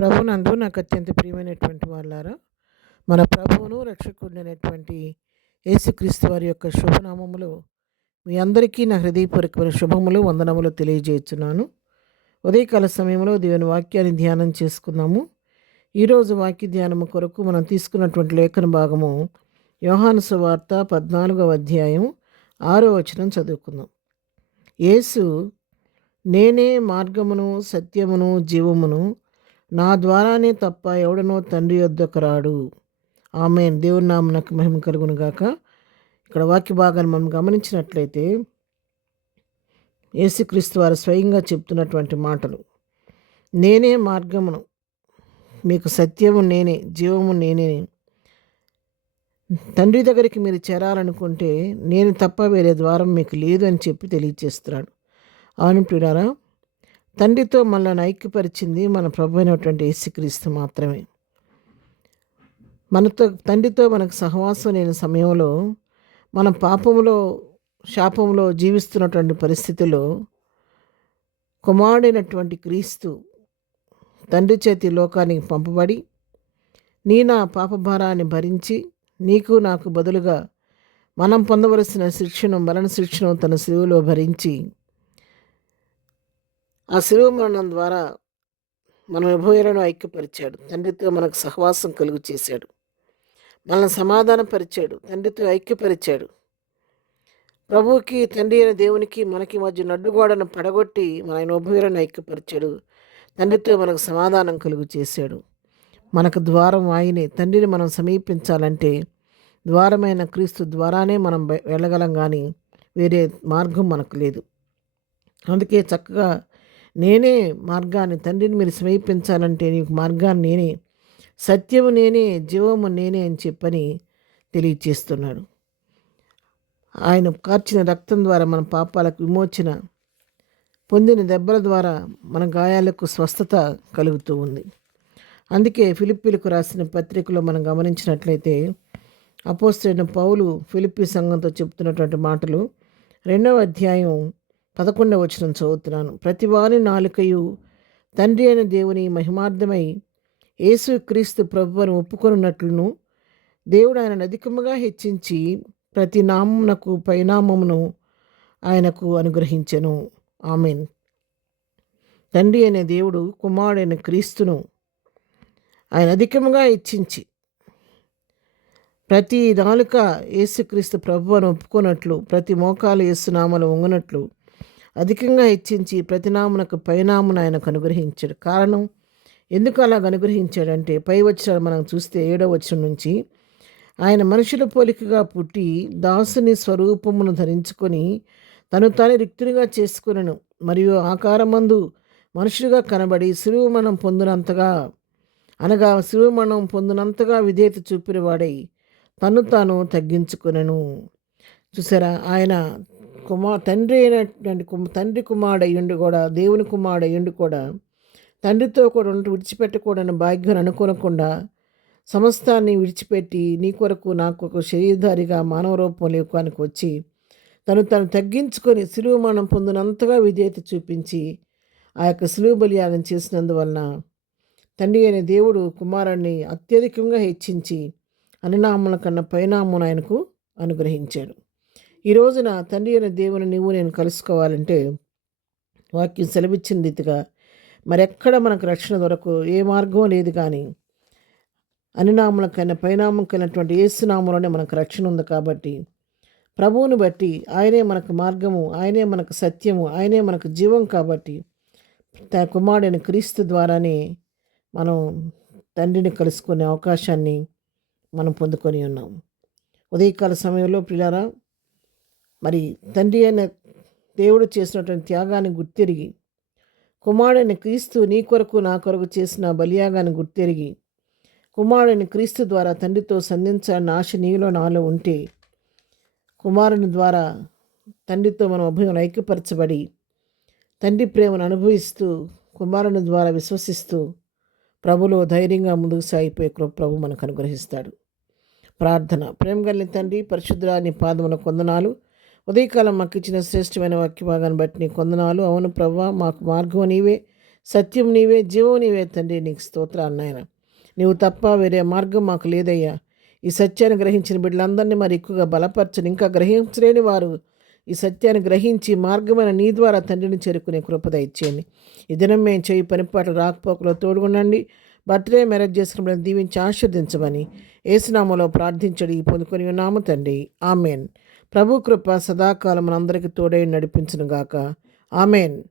ప్రభునందు నాకు అత్యంత ప్రియమైనటువంటి వాళ్ళారా, మన ప్రభువును రక్షకుడైనటువంటి యేసుక్రీస్తు వారి యొక్క శుభనామములో మీ అందరికీ నా హృదయపూర్వకమైన శుభములు, వందనములు తెలియజేస్తున్నాను. ఉదయకాల సమయంలో దేవుని వాక్యాన్ని ధ్యానం చేసుకుందాము. ఈరోజు వాక్య ధ్యానము కొరకు మనం తీసుకున్నటువంటి లేఖన భాగము యోహాను సువార్త 14వ అధ్యాయం 6వ వచనం చదువుకుందాం. యేసు, నేనే మార్గమును సత్యమును జీవమును, నా ద్వారానే తప్ప ఎవడనో తండ్రి యొద్దకు రాడు. ఆమేన్. దేవుని నామమునకు మహిమ కలుగును గాక. ఇక్కడ వాక్య భాగాన్ని మనం గమనించినట్లయితే యేసుక్రీస్తు వారు స్వయంగా చెప్తున్నటువంటి మాటలు. నేనే మార్గమును, మీకు సత్యము నేనే, జీవము నేనే. తండ్రి దగ్గరికి మీరు చేరాలనుకుంటే నేను తప్ప వేరే ద్వారం మీకు లేదు అని చెప్పి తెలియజేస్తున్నాడు. అవును ప్రియులారా, తండ్రితో మనల్ని ఐక్యపరిచింది మన ప్రభు అయినటువంటి యేసుక్రీస్తు మాత్రమే. తండ్రితో మనకు సహవాసం లేని సమయంలో, మనం పాపములో శాపంలో జీవిస్తున్నటువంటి పరిస్థితుల్లో కుమారుడైనటువంటి క్రీస్తు తండ్రి చేతి లోకానికి పంపబడి నా పాపభారాన్ని భరించి నీకు నాకు బదులుగా మనం పొందవలసిన శిక్షను, మరణ శిక్షను తన శిలువలో భరించి ఆ శిలువ మరణం ద్వారా మన ఉభయులను ఐక్యపరిచాడు. తండ్రితో మనకు సహవాసం కలుగు చేశాడు. మనల్ని సమాధానపరిచాడు. తండ్రితో ఐక్యపరిచాడు. ప్రభువుకి, తండ్రి అయిన దేవునికి మనకి మధ్య నడ్డుగోడను పడగొట్టి మన ఉభయులను ఐక్యపరిచాడు. తండ్రితో మనకు సమాధానం కలుగు చేశాడు. మనకు ద్వారం ఆయనే. తండ్రిని మనం సమీపించాలంటే ద్వారమైన క్రీస్తు ద్వారానే మనం వెళ్ళగలం, కానీ వేరే మార్గం మనకు లేదు. అందుకే చక్కగా నేనే మార్గాన్ని, తండ్రిని మీరు సమీపించాలంటే నీకు మార్గాన్ని నేనే, సత్యము నేనే, జీవము నేనే అని చెప్పని తెలియచేస్తున్నాడు. ఆయన కార్చిన రక్తం ద్వారా మన పాపాలకు విమోచన, పొందిన దెబ్బల ద్వారా మన గాయాలకు స్వస్థత కలుగుతూ ఉంది. అందుకే ఫిలిప్పీలకు రాసిన పత్రికలో మనం గమనించినట్లయితే అపోస్తలుడైన పౌలు ఫిలిప్పీ సంఘంతో చెప్తున్నటువంటి మాటలు 2వ అధ్యాయం 11వ వచనం చదువుతున్నాను. ప్రతివాని నాలుకయు తండ్రి అయిన దేవుని మహిమార్థమై యేసు క్రీస్తు ప్రభువును ఒప్పుకొనున్నట్లును దేవుడు ఆయనను అధికముగా హెచ్చించి ప్రతి నామమునకు పైనామమును ఆయనకు అనుగ్రహించెను. ఆమేన్. తండ్రి అయిన దేవుడు కుమారుడైన క్రీస్తును ఆయన అధికముగా హెచ్చించి ప్రతి నాలుక యేసుక్రీస్తు ప్రభువును ఒప్పుకున్నట్లు, ప్రతి మోకాలు యేసునామములో వంగునట్లు అధికంగా హెచ్చించి ప్రతి నామునకు పైనామును ఆయనకు అనుగ్రహించాడు. కారణం ఎందుకు అలాగ అనుగ్రహించాడంటే, పై వచనాలు మనం చూస్తే 7వ వచనం నుంచి, ఆయన మనుషుల పోలికగా పుట్టి దాసుని స్వరూపమును ధరించుకొని తను తాను రిక్తునిగా చేసుకునను, మరియు ఆకారమందు మనుషులుగా కనబడి శిలువ మరణం పొందినంతగా విధేయత చూపినవాడై తను తాను తగ్గించుకునను. చూసారా, ఆయన తండ్రి కుమారుడయ్యుండి కూడా, దేవుని కుమారుడయ్యుండి కూడా తండ్రితో కూడా విడిచిపెట్టకూడని భాగ్యం అనుకోనకుండా సమస్తాన్ని విడిచిపెట్టి నీ కొరకు నా కొరకు శరీరధారిగా మానవ రూపం లేకానికి వచ్చి తను తగ్గించుకొని శిలువ మరణం పొందినంతగా విధేయత చూపించి ఆ యొక్క శిలువ బలియాగం చేసినందువలన తండ్రి అయిన దేవుడు కుమారుణ్ణి అత్యధికంగా హెచ్చించి అనునామముల కన్నా పైనామమును ఆయనకు అనుగ్రహించాడు. ఈ రోజున తండ్రి అయిన దేవుని నేను కలుసుకోవాలంటే వాక్యం సెలవిచ్చిన రీతిగా మరెక్కడ మనకు రక్షణ దొరకు ఏ మార్గం లేదు, కానీ అనునామములకైనా పైనామకైనటువంటి యేసునామములోనే మనకు రక్షణ ఉంది. కాబట్టి ప్రభువుని బట్టి ఆయనే మనకు మార్గము, ఆయనే మనకు సత్యము, ఆయనే మనకు జీవం. కాబట్టి తన కుమారుడైన క్రీస్తు ద్వారానే మనం తండ్రిని కలుసుకునే అవకాశాన్ని మనం పొందుకొని ఉన్నాం. ఉదయకాల సమయంలో ప్రియులారా, మరి తండ్రి అయిన దేవుడు చేసినటువంటి త్యాగాన్ని గుర్తెరిగి, కుమారుడైన క్రీస్తు నీ కొరకు నా కొరకు చేసిన బలియాగాన్ని గుర్తెరిగి, కుమారుడైన క్రీస్తు ద్వారా తండ్రితో సంధించాలన్న ఆశ నీలో నాలో ఉంటే, కుమారుని ద్వారా తండ్రితో మనం అభయం ఐక్యపరచబడి తండ్రి ప్రేమను అనుభవిస్తూ కుమారుని ద్వారా విశ్వసిస్తూ ప్రభులో ధైర్యంగా ముందుకు సాగిపోయే ప్రభు మనకు అనుగ్రహిస్తాడు. ప్రార్థన. ప్రేమ కలిగిన తండ్రి, పరిశుద్ధుడా, నీ పాదములకు వందనాలు. ఉదయకాలం మాకు ఇచ్చిన శ్రేష్టమైన వాక్య భాగాన్ని బట్టి నీ కొందనాలు. అవును ప్రభువా, మాకు మార్గం నీవే, సత్యం నీవే, జీవం నీవే తండ్రి. నీకు స్తోత్రాలు నాయన. నీవు తప్ప వేరే మార్గం మాకు లేదయ్యా. ఈ సత్యాన్ని గ్రహించిన బిడ్డలందరినీ మరి ఎక్కువగా బలపరచని, ఇంకా గ్రహించలేని వారు ఈ సత్యాన్ని గ్రహించి మార్గమైన నీ ద్వారా తండ్రిని చేరుకునే కృపద ఇచ్చేయండి. ఈ దినం మేము చేయి పనిపాట్లు రాకపోకలో తోడుగుండండి. బర్త్డే మ్యారేజ్ చేసుకున్న దీవించి ఆశీర్దించమని యేసునామములో ప్రార్థించడి పొందుకొని ఉన్నాము తండ్రి. ఆమెన్. ప్రభు కృప సదాకాలం మనందరికీ తోడై నడిపించునుగాక. ఆమెన్.